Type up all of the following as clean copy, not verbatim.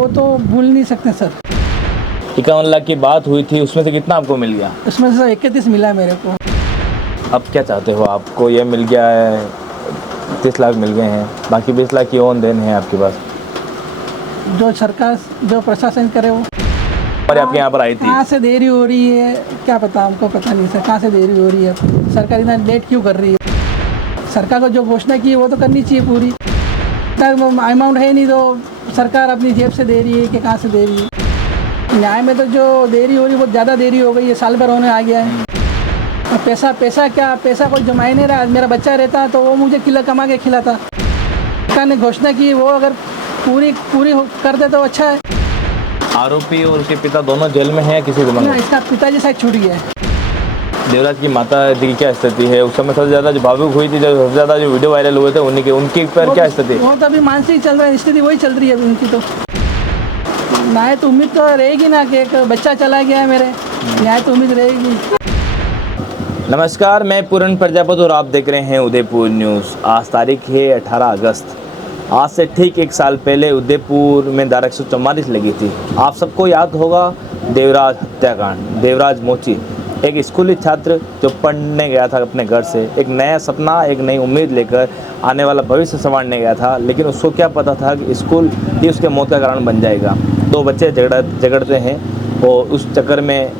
वो तो भूल नहीं सकते सर। 51 लाख की बात हुई थी, उसमें से कितना आपको मिल गया? उसमें से 31 मिला मेरे को। अब क्या चाहते हो? आपको ये मिल गया है, 30 लाख मिल गए हैं, बाकी 20 लाख की ओन देन है आपके पास। जो सरकार, जो प्रशासन करे वो। और आपके यहाँ पर आई थी? कहाँ से देरी हो रही है क्या पता, हमको पता नहीं सर, कहाँ से देरी हो रही है, सरकार इतना लेट क्यों कर रही है। सरकार को जो घोषणा की है वो तो करनी चाहिए पूरी। अमाउंट है नहीं तो सरकार अपनी जेब से दे रही है कि कहाँ से दे रही है। न्याय में तो जो देरी हो रही है बहुत ज़्यादा देरी हो गई है, साल भर होने आ गया है। और पैसा क्या, पैसा कोई जमा ही नहीं रहा। मेरा बच्चा रहता तो वो मुझे कमा के खिलाता। सरकार ने घोषणा की, वो अगर पूरी कर दे तो अच्छा है। आरोपी और उसके पिता दोनों जेल में हैं या किसी रिमांड में? इसका पिताजी शायद छूट गया है। देवराज की माता की क्या स्थिति है? उस समय सबसे ज़्यादा जो भावुक हुई थी, जो सबसे ज़्यादा जो वीडियो वायरल हुए थे उनकी पर क्या स्थिति? वो तो अभी मानसिक चल रहा है, स्थिति वही चल रही है अभी उनकी। तो न्याय तो उम्मीद तो रहेगी ना कि एक बच्चा चला गया है मेरे, न्याय तो उम्मीद रहेगी। नमस्कार, मैं पूरन प्रजापति और आप देख रहे हैं उदयपुर न्यूज़। आज तारीख है 18 अगस्त। आज से ठीक एक साल पहले उदयपुर में धारा 144 लगी थी। आप सबको याद होगा देवराज हत्याकांड। देवराज मोची एक स्कूली छात्र जो पढ़ने गया था अपने घर से, एक नया सपना, एक नई उम्मीद लेकर आने वाला भविष्य संवारने गया था, लेकिन उसको क्या पता था कि स्कूल ही उसके मौत का कारण बन जाएगा। दो बच्चे झगड़ते हैं और उस चक्कर में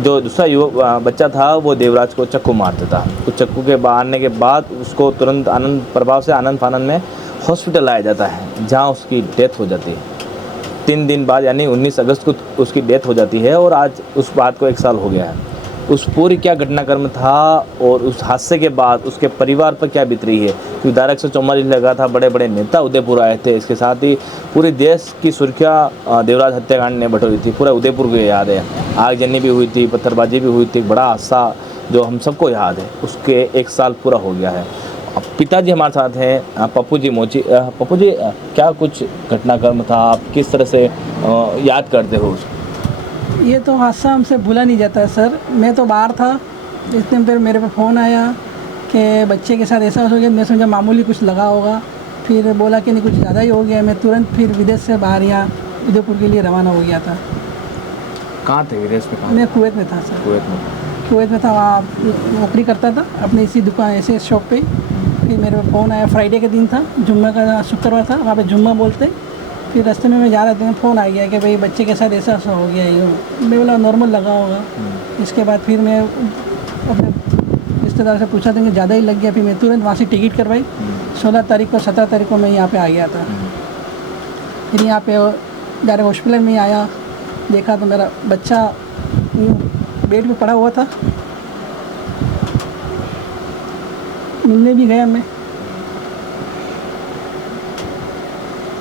जो दूसरा युवक बच्चा था वो देवराज को चक्कू मार देता। उस चक्कू के मारने के बाद उसको तुरंत आनंद फानंद में हॉस्पिटल लाया जाता है, जहां उसकी डेथ हो जाती है। 3 दिन बाद यानी 19 अगस्त को उसकी डेथ हो जाती है और आज उस बात को 1 साल हो गया है। उस पूरी क्या घटनाक्रम था और उस हादसे के बाद उसके परिवार पर क्या बीत रही है, क्योंकि धारा 144 लगा था, बड़े बड़े नेता उदयपुर आए थे। इसके साथ ही पूरे देश की सुर्खियाँ देवराज हत्याकांड ने बटोरी थी। पूरा उदयपुर को याद है। आगजनी भी हुई थी, पत्थरबाजी भी हुई थी, बड़ा हादसा जो हम सबको याद है। उसके 1 साल पूरा हो गया है। अब पिताजी हमारे साथ हैं, पप्पू जी मोची। पप्पू जी, क्या कुछ घटनाक्रम था, आप किस तरह से याद करते हो? ये तो हादसा हमसे भूला नहीं जाता है सर। मैं तो बाहर था, इतने देर मेरे पे फ़ोन आया कि बच्चे के साथ ऐसा हो गया। मैं समझा मामूली कुछ लगा होगा, फिर बोला कि नहीं कुछ ज़्यादा ही हो गया। मैं तुरंत फिर विदेश से बाहर यहाँ उदयपुर के लिए रवाना हो गया था। कहाँ थे विदेश में? कहाँ? मैं कुवैत में था सर। कुवैत में था, वहाँ नौकरी करता था अपनी इसी दुकान ऐसे शॉप पे। फिर मेरे पे फ़ोन आया, फ्राइडे के दिन था, जुम्मा का शुक्रवार था, वहाँ पे जुम्मा बोलते। फिर रास्ते में मैं जा रहा था, फ़ोन आ गया कि भाई बच्चे के साथ ऐसा हो गया यूँ। मैं बोला नॉर्मल लगा होगा। इसके बाद फिर मैं अपने रिश्तेदार से पूछा था कि ज़्यादा ही लग गया। फिर मैं तुरंत वहाँ से टिकट करवाई। 16 तारीख को 17 तारीख को मैं यहाँ पे आ गया था। फिर यहाँ पे डायरेक्ट हॉस्पिटल में आया, देखा तो मेरा बच्चा बेड पे पड़ा हुआ था। मिलने भी गया मैं।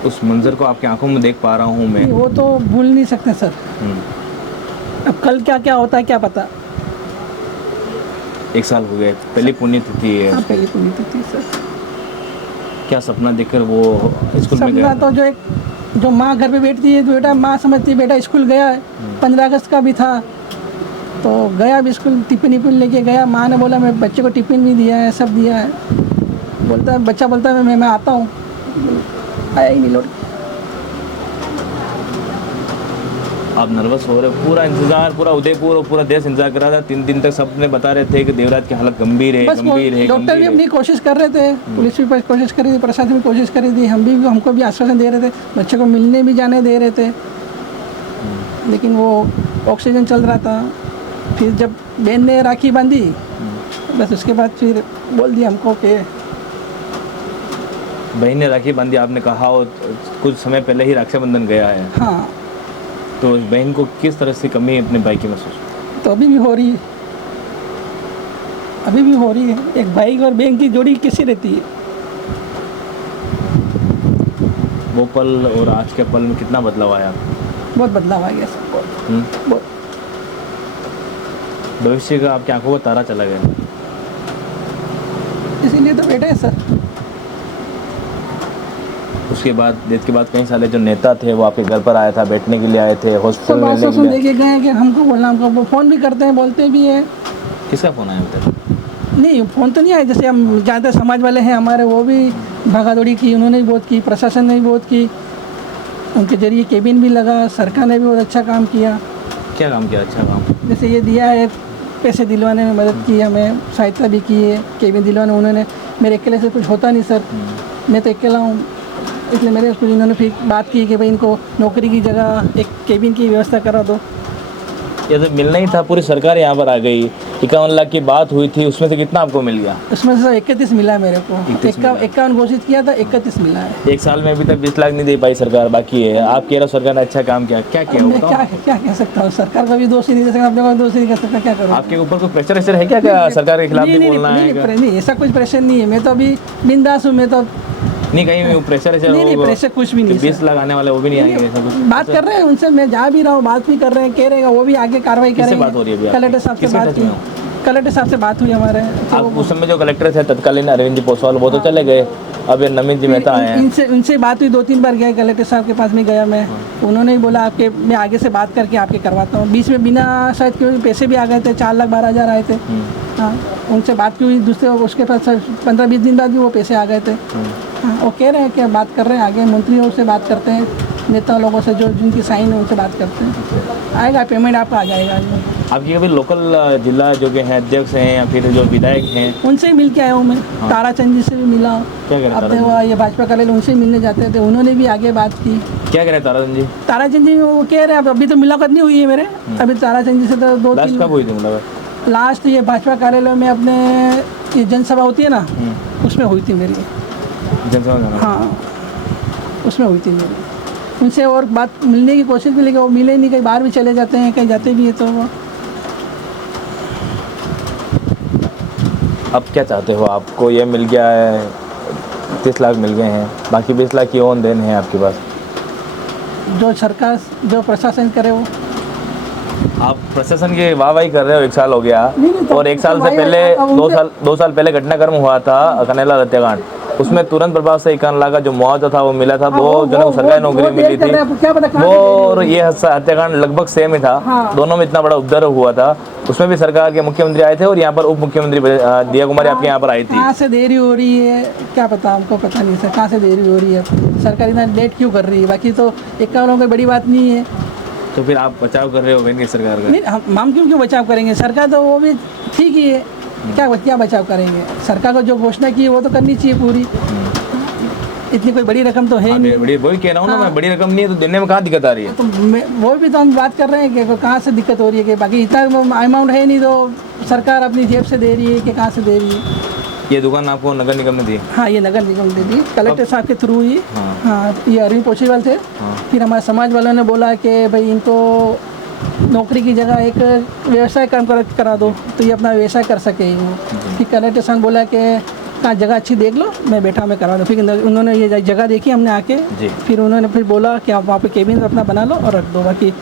उस मंजर को आपकी आंखों में देख पा रहा हूँ मैं। वो तो भूल नहीं सकते सर। अब कल क्या क्या होता है क्या पता। 1 साल हो गए, पहली पुण्यतिथि है। हाँ, पहली पुण्यतिथि सर। क्या सपना देखकर वो स्कूल में गया? सपना तो जो माँ घर पे बैठती है तो बेटा माँ समझती है बेटा स्कूल गया है। 15 अगस्त का भी था तो गया भी स्कूल, टिफिन लेके गया। माँ ने बोला मैं बच्चे को टिफिन भी दिया है, सब दिया है। बच्चा बोलता है मैं आता हूँ, आया ही नहीं लौट। आप नर्वस हो रहे? पूरा इंतजार, पूरा उदयपुर और पूरा देश इंतजार कर रहा था। 3 दिन तक सबने बता रहे थे कि देवराज की हालत गंभीर है, गंभीर है। डॉक्टर भी अपनी कोशिश कर रहे थे, पुलिस भी कोशिश कर रही थी, प्रशासन भी कोशिश कर रही थी, हमको भी आश्वासन दे रहे थे, बच्चे को मिलने भी जाने दे रहे थे। लेकिन वो ऑक्सीजन चल रहा था। फिर जब बहन ने राखी बांधी, बस उसके बाद फिर बोल दिया हमको कि बहन ने राखी बांधी। आपने कहा और कुछ समय पहले ही रक्षाबंधन गया है। हाँ। तो उस बहन को किस तरह से कमी अपने भाई की महसूस? तो अभी भी हो रही है, अभी भी हो रही है। एक भाई और बहन की जोड़ी कैसी रहती है। वो पल और आज के पल में कितना बदलाव आया? बहुत बदलाव आ गया सबको। भविष्य का आपकी आंखों का तारा चला गया। इसीलिए तो बैठे हैं सर। उसके बाद डेथ के बाद कई सारे जो नेता थे वो आपके घर पर आया था, बैठने के लिए आए थे, हॉस्पिटल में मिलने के लिए देखे गए कि हमको बोलना, हमको फ़ोन भी करते हैं, बोलते भी है। किसका फ़ोन आया बताइए? नहीं, फ़ोन तो नहीं आया। जैसे हम ज़्यादा समाज वाले हैं हमारे, वो भी भागा दौड़ी की, उन्होंने भी बहुत की, प्रशासन ने भी बहुत की। उनके जरिए केबिन भी लगा, सरकार ने भी बहुत अच्छा काम किया। क्या काम किया अच्छा काम? जैसे ये दिया है, पैसे दिलवाने में मदद की, हमें सहायता भी की है, केबिन दिलवाने उन्होंने। मेरे अकेले से कुछ होता नहीं सर, मैं तो अकेला हूँ, इसलिए मेरे कुछ इन्होंने फिर बात की कि भाई इनको नौकरी की जगह एक केबिन की व्यवस्था करा दो। ये तो मिलना ही था, पूरी सरकार यहाँ पर आ गई। 51 लाख की बात हुई थी, उसमें से कितना आपको मिल गया? उसमें से 31 मिला है मेरे को। 51 घोषित किया था, 31 मिला है। एक साल में अभी तक 20 लाख नहीं दे पाई सरकार, बाकी है। आप कह रहे हो सरकार ने अच्छा काम किया, क्या किया? मैं क्या कह सकता हूँ, सरकार का भी दोष ही नहीं दे सकता, अपने को दोष ही नहीं कर सकता, क्या करूँ? आपके ऊपर कोई प्रेशर वैशर है क्या सरकार के खिलाफ भी बोलना है? नहीं, ऐसा कुछ प्रेशर नहीं है, मैं तो अभी बिंदास हूँ। मैं तो नहीं, कहीं प्रेशर नहीं, प्रेशर कुछ भी नहीं। 20 लाख आने वाले वो भी नहीं आएंगे, ऐसा कुछ बात कर रहे हैं उनसे, मैं जा भी रहा हूँ, बात भी कर रहे हैं, कह रहे हैं वो भी आगे कार्रवाई करेंगे। बात हो रही है? कलेक्टर साहब से बात की, कलेक्टर साहब से बात हुई हमारे। आप उस समय जो कलेक्टर थे तत्कालीन अरविंद जी पोसवाल, वो तो चले गए, अब ये नमित जी मेहता आए हैं। इनसे बात हुई, 2-3 बार गया कलेक्टर साहब के पास में गया मैं, उन्होंने ही बोला आपके मैं आगे से बात करके आपके करवाता हूँ। बीच में बिना शायद क्योंकि पैसे भी आ गए थे, 4,12,000 आए थे। हाँ, उनसे बात की हुई, दूसरे उसके पास 15-20 दिन बाद भी वो पैसे आ गए थे। हाँ, वो कह रहे हैं कि बात कर रहे हैं, आगे मंत्रियों से बात करते हैं, नेता लोगों से जो जिनकी साइन है उनसे बात करते हैं, आएगा पेमेंट आपका आ जाएगा। आपकी कभी लोकल जिला जो के हैं अध्यक्ष हैं या फिर जो विधायक हैं, उनसे ही मिल के आया हूँ मैं। ताराचंद जी से भी मिला, क्या कह रहे अपने वो ये भाजपा कार्यालय उनसे मिलने जाते थे, उन्होंने भी आगे बात की। क्या कह रहे ताराचंद जी? ताराचंद जी वो कह रहे हैं अभी तो मुलाकात नहीं हुई है मेरे, अभी ताराचंद जी से तो 2-3 कब हुई थी मुलाकात? लास्ट ये भाजपा कार्यालय में अपने ये जनसभा होती है ना, उसमें हुई थी मेरी जनसभा? हाँ, उसमें हुई थी मेरी। उनसे और बात मिलने की कोशिश भी, लेकिन वो मिले नहीं, कहीं बाहर भी चले जाते हैं, कहीं जाते भी है। तो वो अब क्या चाहते हो? आपको ये मिल गया है, 30 लाख मिल गए हैं, बाकी 20 लाख की ओन देन है आपके पास? जो सरकार जो प्रशासन करे वो। आप प्रशासन की वाहवाही कर रहे हो, 1 साल हो गया। तो और 1 साल से पहले 2 साल पहले घटनाक्रम हुआ था कन्हैयालाल हत्याकांड, उसमें तुरंत प्रभाव से 51 लाख का जो मुआवजा था वो मिला था, वो जो है सरकारी नौकरी मिली थी वो, और ये हत्याकांड लगभग सेम ही था। दोनों में इतना बड़ा उपद्रव हुआ था, उसमें भी सरकार के मुख्यमंत्री आए थे और यहाँ पर उप मुख्यमंत्री दिया कुमारी आपके यहाँ पर आई थी। कहाँ से देरी हो रही है क्या पता, हमको पता नहीं सर, कहाँ से देरी हो रही है, सरकार इतना लेट क्यों कर रही है? बाकी तो 51 लोगों की बड़ी बात नहीं है। तो फिर आप बचाव कर रहे हो इनकी सरकार का? नहीं, हम क्यों बचाव करेंगे? सरकार तो वो भी ठीक ही है, क्या बचाव करेंगे? सरकार को जो घोषणा की है वो तो करनी चाहिए पूरी। इतनी कोई बड़ी रकम तो है नहीं। बड़ी वही कह रहा हूँ ना मैं, बड़ी रकम नहीं है तो देने में कहाँ दिक्कत आ रही है? तो वो भी तो हम बात कर रहे हैं कि कहाँ से दिक्कत हो रही है, कि बाकी इतना अमाउंट है नहीं तो सरकार अपनी जेब से दे रही है कि कहाँ से दे रही है। ये दुकान आपको नगर निगम ने दी? हाँ, ये नगर निगम दे दी, कलेक्टर साहब के थ्रू ही। हाँ, ये अरविंद पोशीवाल थे। फिर हमारे समाज वालों ने बोला कि भाई इनको नौकरी की जगह एक व्यवसाय काम करा दो तो ये अपना व्यवसाय कर सके। फिर कलेक्टर साहब बोला कि कहाँ जगह अच्छी देख लो, मैं बैठा मैं करा दूँ। फिर उन्होंने ये जगह देखी हमने आके, फिर उन्होंने फिर बोला कि आप वहाँ पे केबिन अपना बना लो और रख दो। बाकी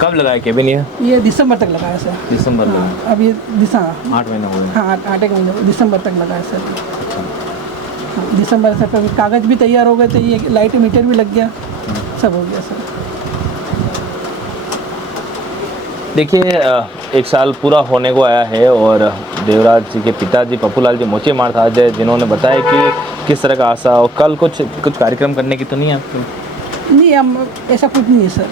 कब लगाया केबिन? ये दिसंबर तक लगाया सर। दिसंबर में? हाँ, अब ये 8 महीने हो गए। हाँ, 8 महीने दिसंबर तक लगाया सर। हाँ, दिसंबर से फिर कागज़ भी तैयार हो गए थे, ये लाइट मीटर भी लग गया, सब हो गया सर। देखिए 1 साल पूरा होने को आया है और देवराज जी के पिताजी पप्पूलाल जी मोचेमार था जिन्होंने बताया कि किस तरह का आशा, और कल कुछ कार्यक्रम करने की तो नहीं है आपकी? नहीं, हम ऐसा कुछ नहीं है सर,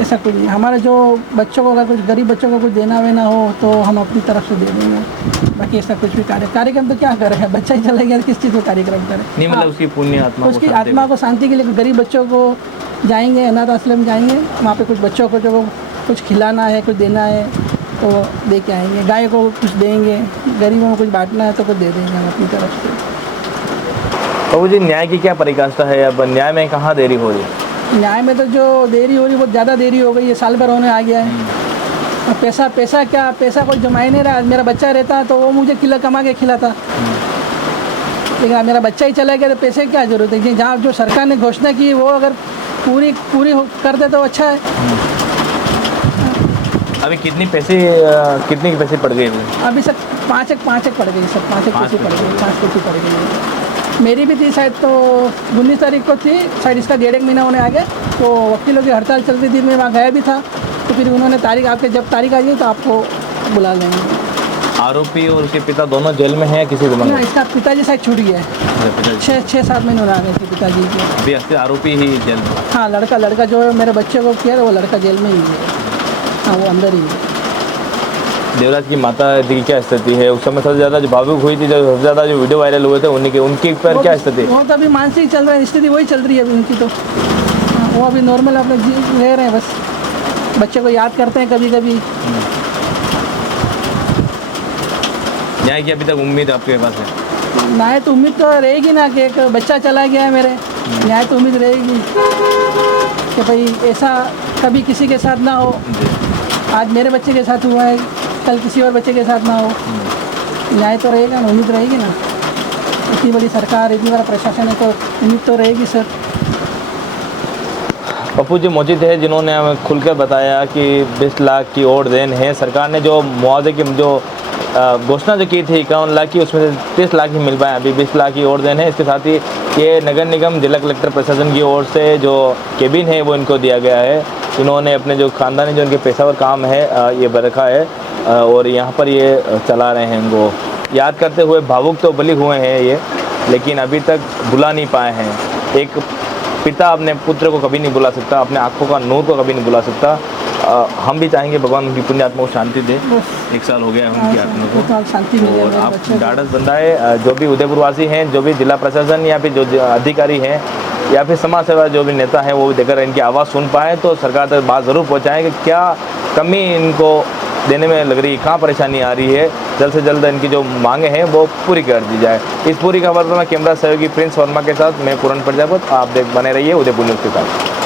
ऐसा कुछ नहीं। हमारा जो बच्चों को अगर कुछ गरीब बच्चों को कुछ देना वेना हो तो हम अपनी तरफ से दे देंगे। बाकी ऐसा कुछ भी कार्यक्रम तो क्या कर रहे हैं, बच्चा ही चला गया, किस चीज़ को कार्यक्रम करें? नहीं मतलब उसकी पुण्य आत्मा, उसकी आत्मा को शांति के लिए गरीब बच्चों को जाएंगे, अनाथ आश्रम जाएंगे, वहाँ पे कुछ बच्चों को जो कुछ खिलाना है, कुछ देना है तो दे के आएंगे। गाय को कुछ देंगे, गरीबों को कुछ बांटना है तो कुछ दे देंगे हम अपनी तरफ से। तो जी न्याय की क्या परिकाष्ठा है? अब न्याय में कहाँ देरी हो रही है? न्याय में तो जो देरी हो रही है बहुत ज़्यादा देरी हो गई है, साल भर होने आ गया है। और पैसा कोई जमाए नहीं रहा। मेरा बच्चा रहता तो वो मुझे कमा के खिलाता, लेकिन मेरा बच्चा ही चला गया तो पैसे की क्या जरूरत है? जहाँ जो सरकार ने घोषणा की वो अगर पूरी कर दे तो अच्छा है। अभी कितनी पैसे पड़ गए? अभी सर 5 पड़ गई सर, 5 पैसे पड़ गई। मेरी भी थी शायद, तो 19 तारीख को थी शायद, इसका 1.5 महीना होने आ गया। तो वकीलों की हड़ताल चल रही थी, मैं वहाँ गया भी था, तो फिर उन्होंने तारीख आपके जब तारीख आ गई तो आपको बुला लेंगे। आरोपी और उसके पिता दोनों जेल में हैं या किसी रिमांड ना में? इसका पिताजी शायद छूट गया है, पिताजी 6-7 महीने हो गए इसके पिताजी के। अभी असली आरोपी ही जेल में। हाँ लड़का जो है मेरे बच्चे को किया था वो लड़का जेल में ही है। हाँ वो अंदर ही है। देवराज की माता की क्या स्थिति है? उस समय सबसे ज़्यादा जो भावुक हुई थी, जो सबसे ज़्यादा जो वीडियो वायरल हुए थे उनकी पर क्या स्थिति? वो तो अभी मानसिक चल रहा है, स्थिति वही चल रही है अभी उनकी तो। हाँ, वो अभी नॉर्मल अपने रह रहे हैं, बस बच्चे को याद करते हैं कभी कभी। न्याय की अभी तक उम्मीद आपके पास है? न्याय तो उम्मीद तो रहेगी ना कि एक बच्चा चला गया है मेरे, न्याय तो उम्मीद रहेगी कि भाई ऐसा कभी किसी के साथ ना हो। आज मेरे बच्चे के साथ हुआ है, कल किसी और बच्चे के साथ ना हो। न्याय तो रहेगा ना, उम्मीद रहेगी ना। इतनी बड़ी सरकार, इतनी बड़ा प्रशासन है तो उम्मीद तो रहेगी सर। पप्पू जी मौजूद है जिन्होंने हमें खुलकर बताया कि 20 लाख की और देन है। सरकार ने जो मुआवजे की जो घोषणा जो की थी 51 लाख की, उसमें से 30 लाख ही मिल पाए, अभी 20 लाख की और देन है। इसके साथ ही ये नगर निगम जिला कलेक्टर प्रशासन की ओर से जो केबिन है वो इनको दिया गया है। इन्होंने अपने जो खानदानी जो इनके पेशेवर काम है ये रखा है और यहाँ पर ये चला रहे हैं। इनको याद करते हुए भावुक तो बलि हुए हैं ये, लेकिन अभी तक भुला नहीं पाए हैं। एक पिता अपने पुत्र को कभी नहीं बुला सकता, अपने आँखों का नूर को कभी नहीं बुला सकता। हम भी चाहेंगे भगवान उनकी पुण्य आत्मा को शांति दे। 1 साल हो गया है उनकी आत्मा को, शांति मिले और मेरे आप बच्चे को। ढाढ़स बंदा है। जो भी उदयपुर वासी हैं, जो भी जिला प्रशासन या फिर जो अधिकारी हैं या फिर समाज सेवा जो भी नेता हैं, वो देकर इनकी आवाज़ सुन पाएँ तो सरकार तक बात ज़रूर पहुँचाएँ कि क्या कमी इनको देने में लग रही है, कहाँ परेशानी आ रही है। जल्द से जल्द इनकी जो मांगे हैं वो पूरी कर दी जाए। इस पूरी खबर पर मैं कैमरा सहयोगी प्रिंस वर्मा के साथ मैं पूरन प्रजापत, आप बने रहिए उदयपुर न्यूज़ के साथ।